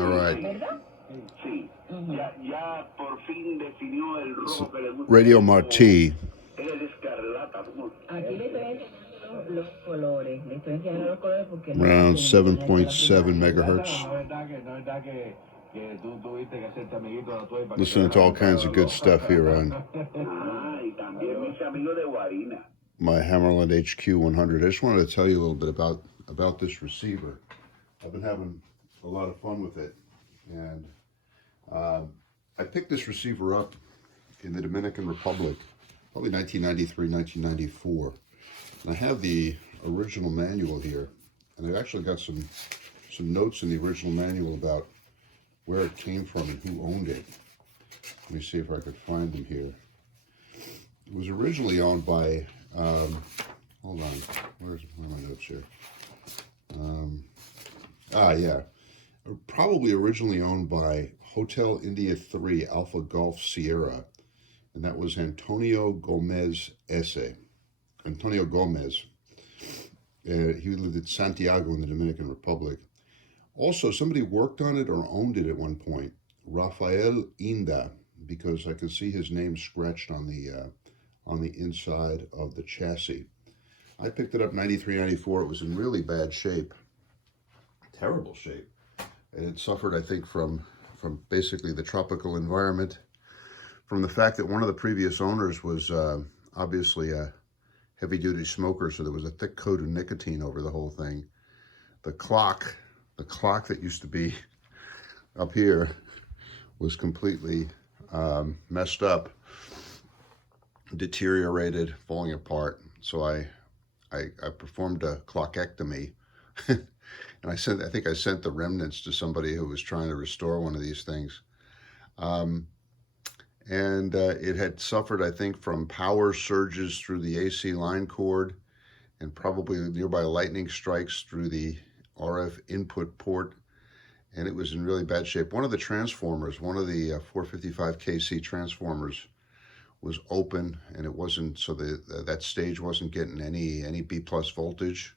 All right. ¿Verdad? Sí, ya por fin definió el rojo que le gusta. Radio Marti. Era el escarlata. Aquí le estoy enseñando los colores. Le estoy enseñando los colores porque no Around la tienen, 7.7 megahertz. Listening to all kinds of good stuff here on Y también mis amigos de Guarina. my Hammarlund HQ-100. I just wanted to tell you a little bit about this receiver. I've been having a lot of fun with it, and I picked this receiver up in the Dominican Republic, probably 1993, 1994. And I have the original manual here, and I've actually got some notes in the original manual about where it came from and who owned it. Let me see if I could find them here. It was originally owned by, hold on, where are my notes here? Yeah, probably originally owned by Hotel India 3 Alpha Golf Sierra, and that was Antonio Gomez Esse. Antonio Gomez. He lived at Santiago in the Dominican Republic. Also, somebody worked on it or owned it at one point, Rafael Inda, because I could see his name scratched on the inside of the chassis. I picked it up 93, 94. It was in really bad shape, terrible shape. And it suffered, I think, from basically the tropical environment, from the fact that one of the previous owners was obviously a heavy-duty smoker, so there was a thick coat of nicotine over the whole thing. The clock that used to be up here was completely messed up, deteriorated, falling apart. So I performed a clockectomy, and I think I sent the remnants to somebody who was trying to restore one of these things. It had suffered, I think, from power surges through the AC line cord and probably nearby lightning strikes through the RF input port, and it was in really bad shape. One of the transformers, one of the 455 kC transformers, was open, and it wasn't, so that stage wasn't getting any B plus voltage.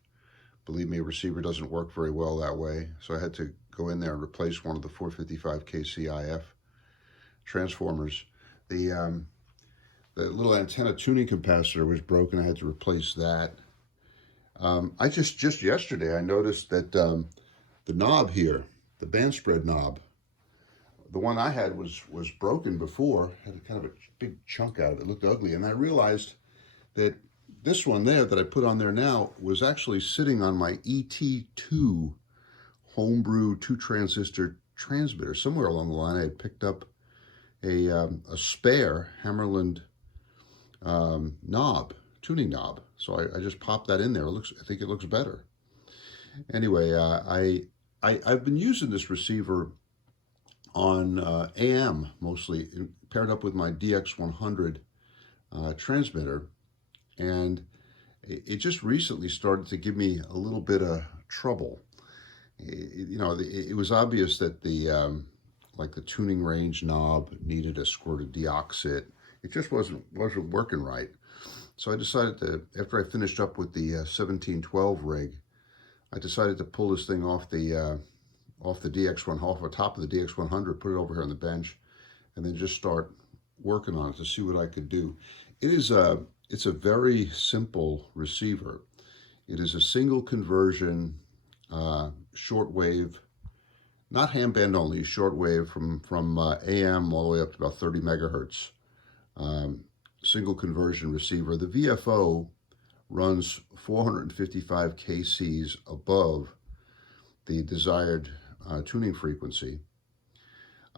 Believe me, a receiver doesn't work very well that way, so I had to go in there and replace one of the 455 kC IF transformers. The little antenna tuning capacitor was broken. I had to replace that. I just yesterday I noticed that the knob here, the band spread knob, the one I had was broken before, had kind of a big chunk out of it. It looked ugly, and I realized that this one there that I put on there now was actually sitting on my ET2 homebrew 2-transistor transmitter. Somewhere along the line I had picked up a spare Hammarlund knob, tuning knob. So I just popped that in there. I think it looks better. Anyway, I've been using this receiver on AM mostly, paired up with my DX100 transmitter, and it just recently started to give me a little bit of trouble. It was obvious that the like the tuning range knob needed a squirt of deoxit. It just wasn't working right. So I decided to, after I finished up with the 1712 rig, I decided to pull this thing off the DX1, off the top of the DX100, put it over here on the bench, and then just start working on it to see what I could do. It's a very simple receiver. It is a single conversion, shortwave, not ham band only, shortwave from AM all the way up to about 30 megahertz. Single conversion receiver. The VFO runs 455 kCs above the desired tuning frequency.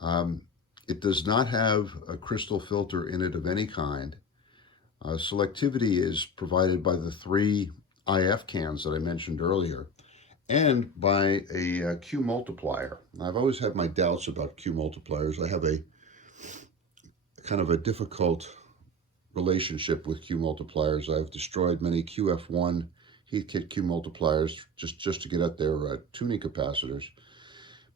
It does not have a crystal filter in it of any kind. Selectivity is provided by the 3 IF cans that I mentioned earlier, and by a Q Multiplier. I've always had my doubts about Q Multipliers. I have a kind of a difficult relationship with Q Multipliers. I've destroyed many QF1 heat kit Q Multipliers just to get at their tuning capacitors.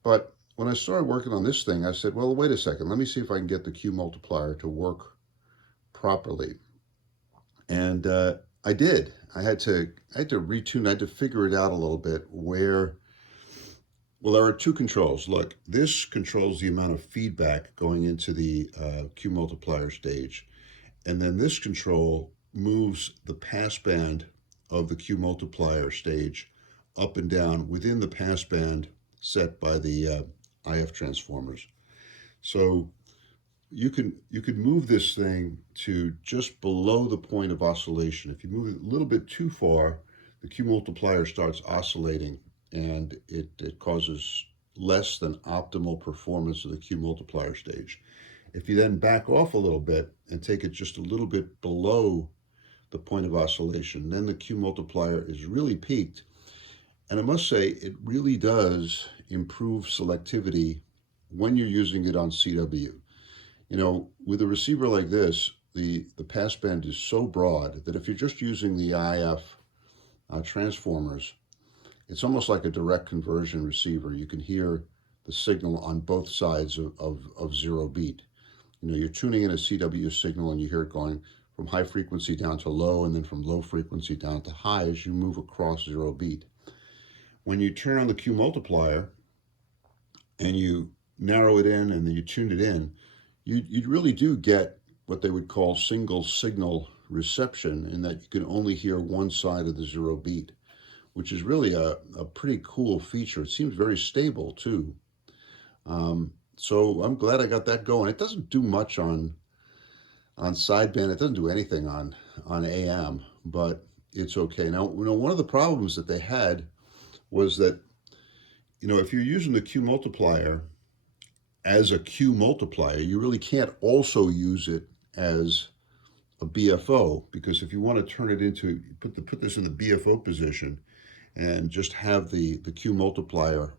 But when I started working on this thing, I said, well, wait a second, let me see if I can get the Q Multiplier to work properly. And I did. I had to retune. I had to figure it out a little bit where Well, there are two controls. Look, this controls the amount of feedback going into the Q multiplier stage. And then this control moves the passband of the Q multiplier stage up and down within the passband set by the IF transformers. So you could move this thing to just below the point of oscillation. If you move it a little bit too far, the Q multiplier starts oscillating, and it causes less than optimal performance of the Q multiplier stage. If you then back off a little bit and take it just a little bit below the point of oscillation, then the Q multiplier is really peaked. And I must say, it really does improve selectivity when you're using it on CW. You know, with a receiver like this, the passband is so broad that if you're just using the IF transformers, it's almost like a direct conversion receiver. You can hear the signal on both sides of zero beat. You know, you're tuning in a CW signal and you hear it going from high frequency down to low, and then from low frequency down to high as you move across zero beat. When you turn on the Q multiplier and you narrow it in and then you tune it in, you really do get what they would call single signal reception, in that you can only hear one side of the zero beat, which is really a pretty cool feature. It seems very stable too. So I'm glad I got that going. It doesn't do much on sideband. It doesn't do anything on AM, but it's okay. Now, you know, one of the problems that they had was that, you know, if you're using the Q multiplier as a Q multiplier, you really can't also use it as a BFO, because if you want to turn it into, put this in the BFO position and just have the Q multiplier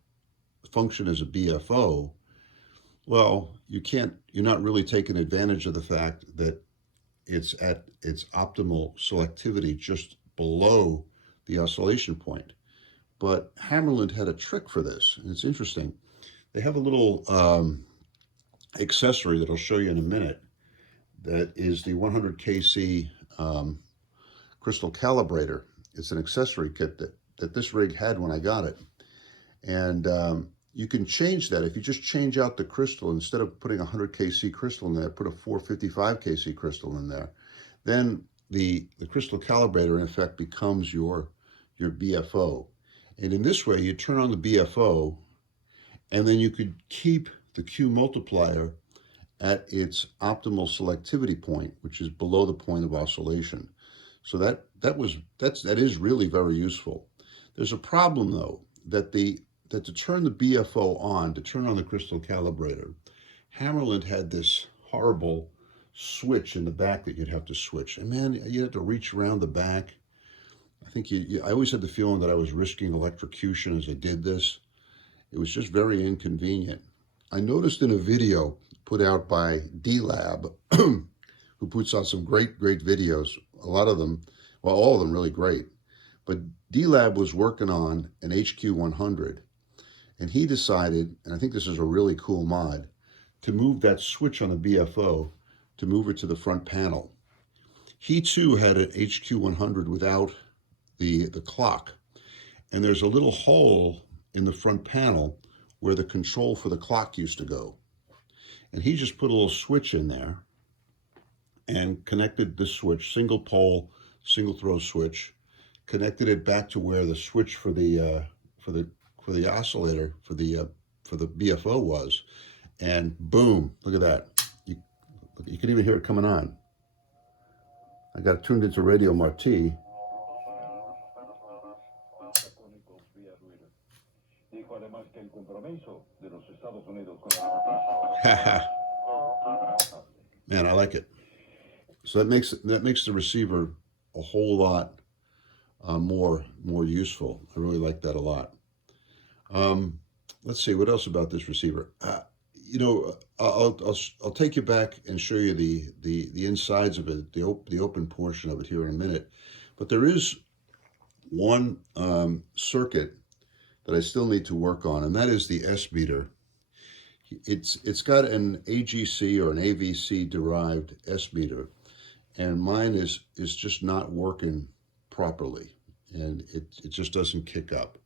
function as a BFO, well, you can't, you're not really taking advantage of the fact that it's at its optimal selectivity just below the oscillation point. But Hammarlund had a trick for this, and it's interesting. They have a little accessory that I'll show you in a minute that is the 100 kc crystal calibrator. It's an accessory kit that this rig had when I got it. And you can change that. If you just change out the crystal, instead of putting a 100 kc crystal in there, put a 455 kc crystal in there, then the crystal calibrator in effect becomes your BFO. And in this way, you turn on the BFO, and then you could keep the Q multiplier at its optimal selectivity point, which is below the point of oscillation. So that is really very useful. There's a problem though, that to turn the BFO on, to turn on the crystal calibrator, Hammarlund had this horrible switch in the back that you'd have to switch. And man, you had to reach around the back. I think I always had the feeling that I was risking electrocution as I did this. It was just very inconvenient. I noticed in a video put out by D-Lab, who puts out some great videos, a lot of them, well, all of them really great. But D-Lab was working on an HQ-100, and he decided, and I think this is a really cool mod, to move that switch on the BFO, to move it to the front panel. He too had an HQ-100 without the clock, and there's a little hole in the front panel where the control for the clock used to go. And he just put a little switch in there and connected the switch, single pole, single throw switch, connected it back to where the switch for the oscillator for the BFO was, and boom! Look at that. You can even hear it coming on. I got it tuned into Radio Marti. Man, I like it. So that makes the receiver a whole lot more useful. I really like that a lot. Let's see what else about this receiver. You know, I'll take you back and show you the insides of it, the open portion of it here in a minute. But there is one circuit that I still need to work on, and that is the S meter. It's got an AGC or an AVC derived S meter, and mine is just not working properly, and it just doesn't kick up.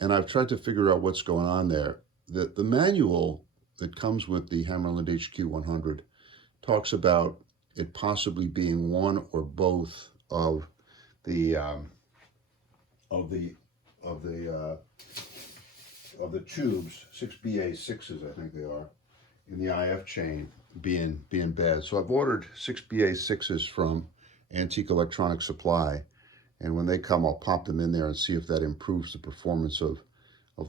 and I've tried to figure out what's going on there. The manual that comes with the Hammarlund HQ-100 talks about it possibly being one or both of the of the of the of the tubes, 6BA6s, I think they are, in the IF chain being bad. So I've ordered 6BA6s from Antique Electronic Supply, and when they come, I'll pop them in there and see if that improves the performance of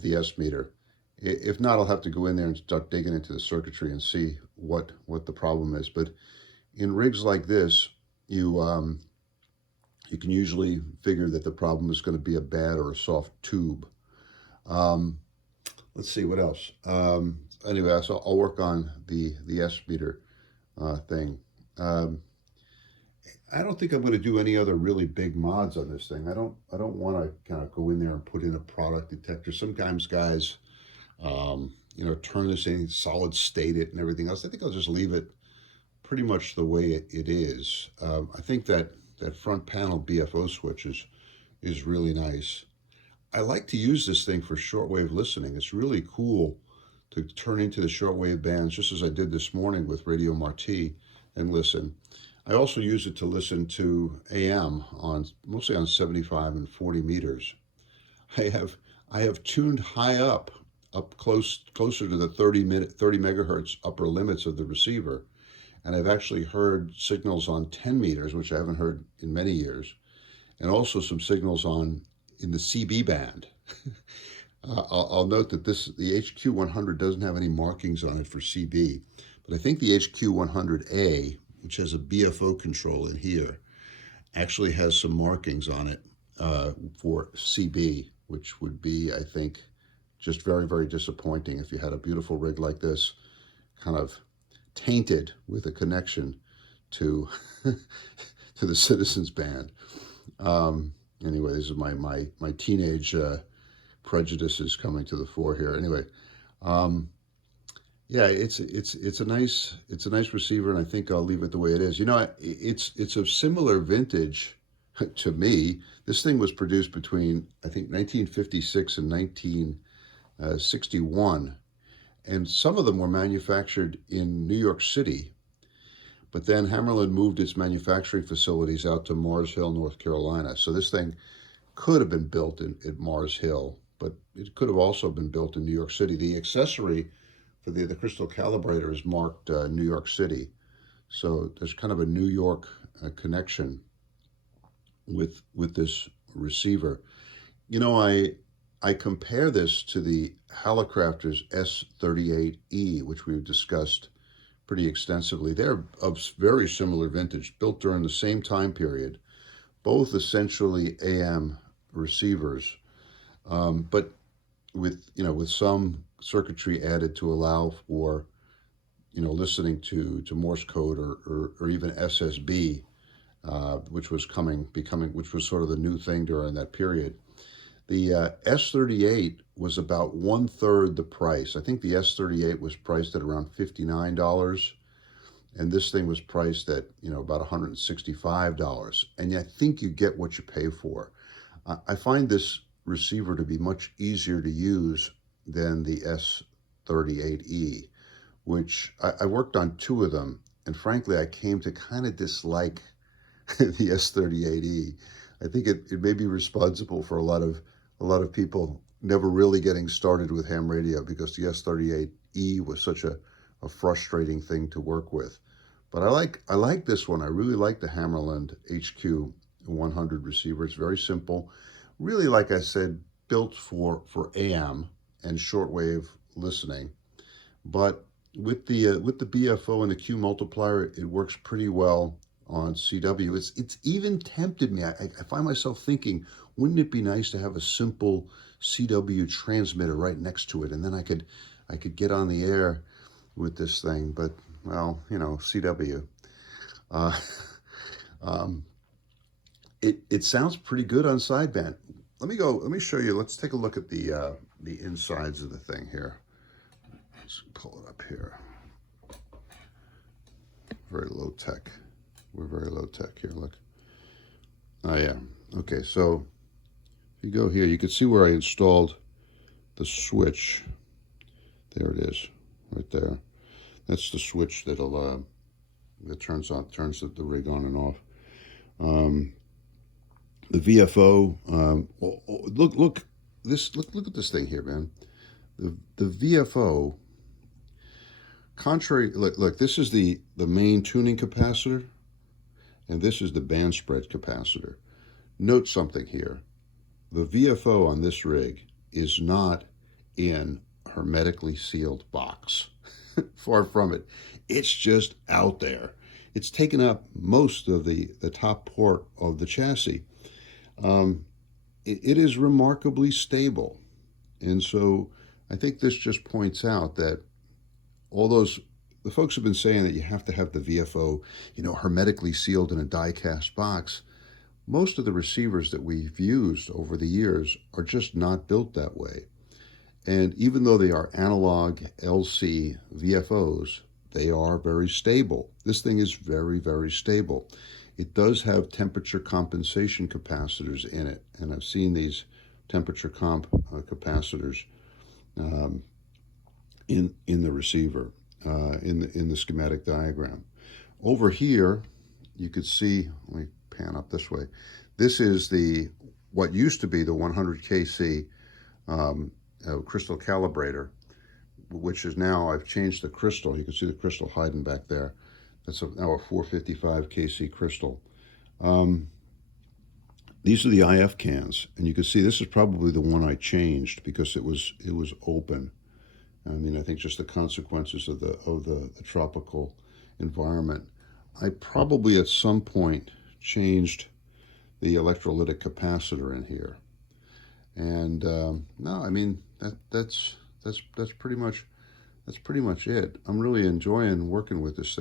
the S meter. If not, I'll have to go in there and start digging into the circuitry and see what the problem is. But in rigs like this, you can usually figure that the problem is going to be a bad or a soft tube. Let's see what else. Anyway, so I'll work on the S meter thing. I don't think I'm going to do any other really big mods on this thing. I don't want to kind of go in there and put in a product detector. Sometimes guys, turn this in, solid state it and everything else. I think I'll just leave it pretty much the way it is. I think that front panel BFO switch is really nice. I like to use this thing for shortwave listening. It's really cool to turn into the shortwave bands, just as I did this morning with Radio Marti, and listen. I also use it to listen to AM mostly on 75 and 40 meters. I have tuned high up closer to the 30 megahertz upper limits of the receiver, and I've actually heard signals on 10 meters, which I haven't heard in many years, and also some signals in the CB band. I'll note that the HQ-100 doesn't have any markings on it for CB, but I think the HQ-100A, which has a BFO control in here, actually has some markings on it for CB, which would be, I think, just very, very disappointing if you had a beautiful rig like this, kind of tainted with a connection to to the Citizens band. Anyway, this is my teenage prejudices coming to the fore here. Anyway, yeah, it's a nice receiver, and I think I'll leave it the way it is. It's of similar vintage to me. This thing was produced between, I think, 1956 and 1961, and some of them were manufactured in New York City. But then Hammarlund moved its manufacturing facilities out to Mars Hill, North Carolina. So this thing could have been built at Mars Hill, but it could have also been built in New York City. The accessory for the crystal calibrator is marked New York City. So there's kind of a New York connection with this receiver. I compare this to the Hallicrafter's S38E, which we've discussed pretty extensively. They're of very similar vintage, built during the same time period, both essentially AM receivers, but with some circuitry added to allow for listening to Morse code or even SSB, which was which was sort of the new thing during that period. The S38 was about 1/3 the price. I think the S38 was priced at around $59, and this thing was priced at about $165. And I think you get what you pay for. I find this receiver to be much easier to use than the S38E, which I worked on two of them, and frankly, I came to kind of dislike the S38E. I think it may be responsible for a lot of people never really getting started with ham radio, because the S38E was such a frustrating thing to work with. But I like this one. I really like the Hammarlund HQ-100 receiver. It's very simple. Really, like I said, built for AM and shortwave listening. But with the BFO and the Q Multiplier, it works pretty well on CW. It's even tempted me. I find myself thinking, wouldn't it be nice to have a simple CW transmitter right next to it, and then I could get on the air with this thing? But well, CW. It sounds pretty good on sideband. Let me show you. Let's take a look at the insides of the thing here. Let's pull it up here. Very low tech. We're very low tech here. Look. Oh yeah. Okay. So if you go here, you can see where I installed the switch. There it is, right there. That's the switch that'll that turns the rig on and off. The VFO. Look at this thing here, man. The VFO. Contrary, look. This is the main tuning capacitor, and this is the band spread capacitor. Note something here. The VFO on this rig is not in a hermetically sealed box. Far from it. It's just out there. It's taken up most of the top port of the chassis. It is remarkably stable. And so I think this just points out that the folks have been saying that you have to have the VFO, hermetically sealed in a die-cast box. Most of the receivers that we've used over the years are just not built that way. And even though they are analog LC VFOs, they are very stable. This thing is very, very stable. It does have temperature compensation capacitors in it, and I've seen these temperature comp capacitors in the receiver, in the schematic diagram. Over here, you could see. Let me pan up this way. This is what used to be the 100 kc crystal calibrator, which is now, I've changed the crystal. You can see the crystal hiding back there. That's now a 455 kc crystal. These are the IF cans, and you can see this is probably the one I changed because it was open. I mean, I think just the consequences of the tropical environment. I probably at some point changed the electrolytic capacitor in here. And no, I mean that's pretty much it. I'm really enjoying working with this thing.